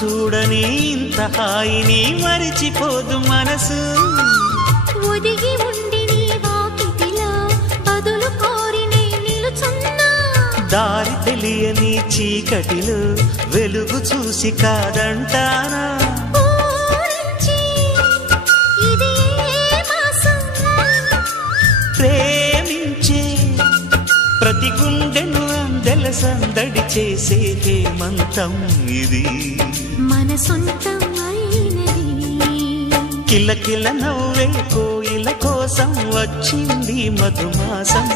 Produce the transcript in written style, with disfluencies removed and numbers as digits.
చూడని ఇంత హాయిని మరిచిపోదు మనసు ఒదిగి ఉండి నీ వాకిటిలో బదులు కోరి నే నిలుచున్నా దారి తెలియని చీకటిలో వెలుగు చూసి కాదంటానా ప్రేమించే ప్రతి గుండెను అందెల సందడి చేసే హేమంతం ఇది మన సొంతం అయినది కిలకిల నవ్వే కోయిల కోసం వచ్చింది మధుమాసం